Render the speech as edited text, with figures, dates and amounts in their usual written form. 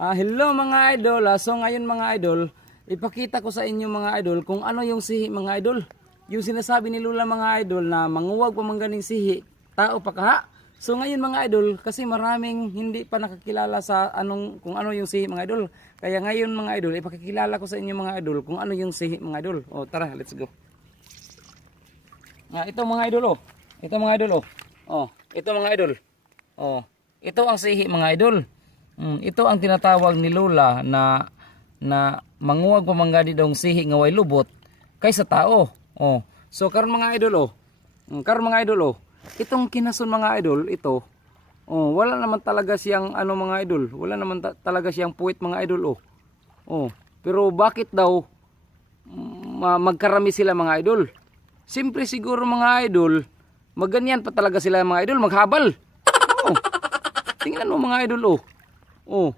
Hello mga idol. So ngayon mga idol, ipakita ko sa inyo mga idol kung ano yung sihi mga idol. Yung sinasabi ni Lula mga idol na manguwag pa mangganing sihi, tao pa kaha. So ngayon mga idol, kasi maraming hindi pa nakakilala sa kung ano yung sihi mga idol. Kaya ngayon mga idol, ipakikilala ko sa inyo mga idol kung ano yung sihi mga idol. O tara, let's go. Ito mga idol oh. Ito mga idol oh. Oh, ito mga idol. Oh, ito ang sihi mga idol. Ito ang tinatawag ni Lola na manguwag pa manggani daw sihi nga way lubot kaysa tao. Oh. So karon mga idol oh. Karon mga idol oh. Itong kinason mga idol ito. Oh, wala naman talaga siyang mga idol. Wala naman talaga siyang puwit mga idol oh. Oh, pero bakit daw magkarami sila mga idol? Simple siguro mga idol, magganyan pa talaga sila mga idol, maghabal. Oh. Tingnan mo mga idol oh. Oh,